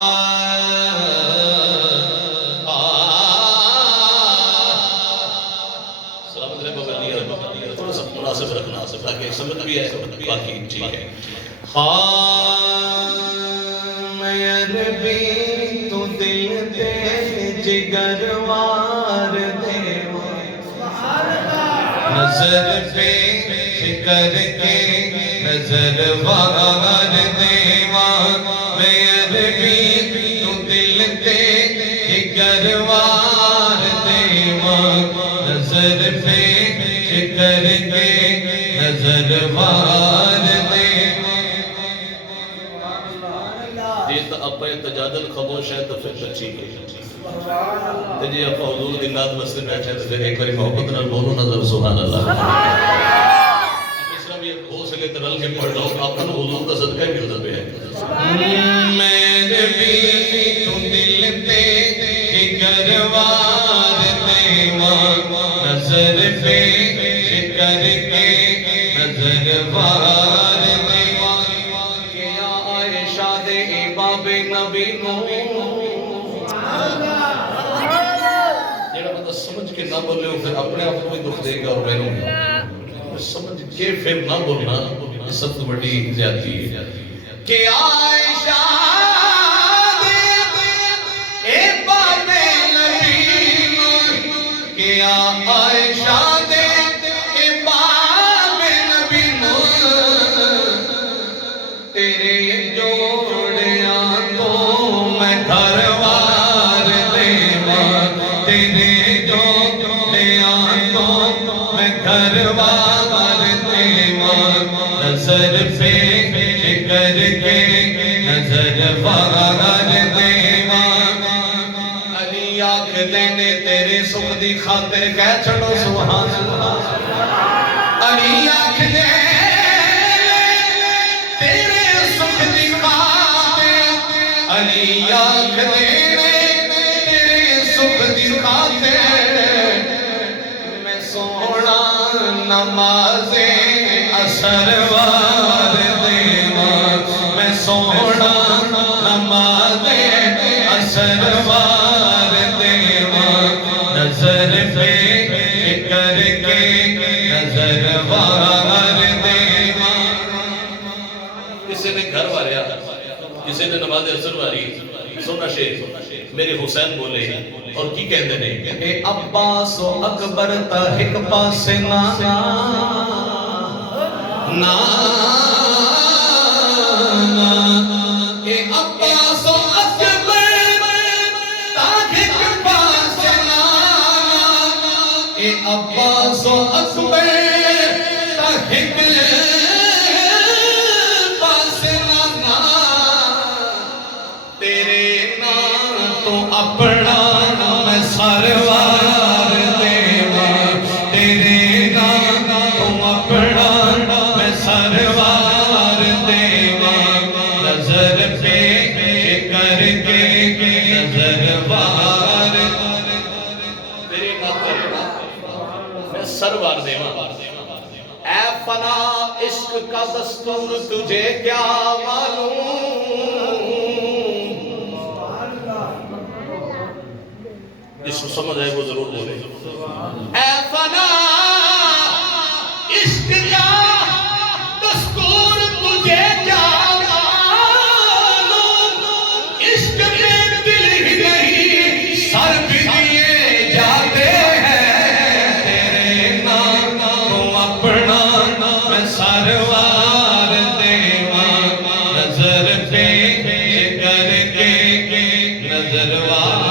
سلامت رہے بابا دیا تھوڑا سا مناسب رکھنا تاکہ سمجھ بھی ہے باقی ٹھیک ہے. میں عربی تو دل دے جگر وار دے نظر پہ کر کے نظر وار دیواں میں عربی تو دل دے جگر وار دیواں نظر پہ کر کے نظر وار اپنے تجادل خاموش ہے تو پھر بچی گئی جی آپ حضور دی نات مسجد بیٹھے تو پھر ایک باری محبت نال بولو نظر سبحان اللہ. اس طرح بھی حوصلے ترل کے پڑھ لو اپنا حضور کا صدقہ بھی ہوتا ہے. میرے بھی تو دل تے جگر وار دیواں نظر پہ کر کے نظر وار دیواں کیا عائشہ دے باب نبی نو جڑا بندہ سمجھ کے نہ بولے پھر اپنے آپ کو بھی دکھ دے گا اور میں سمجھ کے پھر نہ بولنا یہ سب سے بڑی زیادتی ہے. کہ عائشہ دے اے باب نبی نو کہ عائشہ دے اے باب نبی نو تیرے جوڑیاں تو میں گھر وار دیواں تیرے جوڑیاں تو میں گھر وار دیواں نظر پہ کر کے نظر وار دیواں علی آنکھ دینے تیرے سکھ دی خاطر کہہ چھڑو سبحان اللہ. علی آنکھ دینے تیرے سکھ دی خاطر علی آنکھ دینے تیرے سکھ دی خاطر میں سونا نماز اثر وار دیواں میں سونا نماز اثر وار دیواں نظر پہ کر کے نظر وار دیواں. کسی نے گھر واریا کسی نے نماز اثر واری سونا شیخ میرے حسین بولے اور کی کہندے نے اے عباس و اکبر تا ایک پاس نانا نانا اے عباس و اکبر تا ایک پاس نانا اے عباس و اکبر تا ایک پاس نانا تیرے نام تو اپنا میں سروار دیواں تیرے نام تو اپنا میں سروار دیواں نظر پہ کر کے نظر وار تیرے خاطر میں سروار دیواں. اے فنا عشق کا دستور تجھے کیا معلوم جس کو سمجھ ہے وہ ضرور بولے. اے فنا عشق کا دستور تجھے کیا معلوم عشق میں دل ہی نہیں سر بھی دیے جاتے ہیں تیرے نام تو اپنا میں سروار دیواں نظر پہ کر کے نظر وار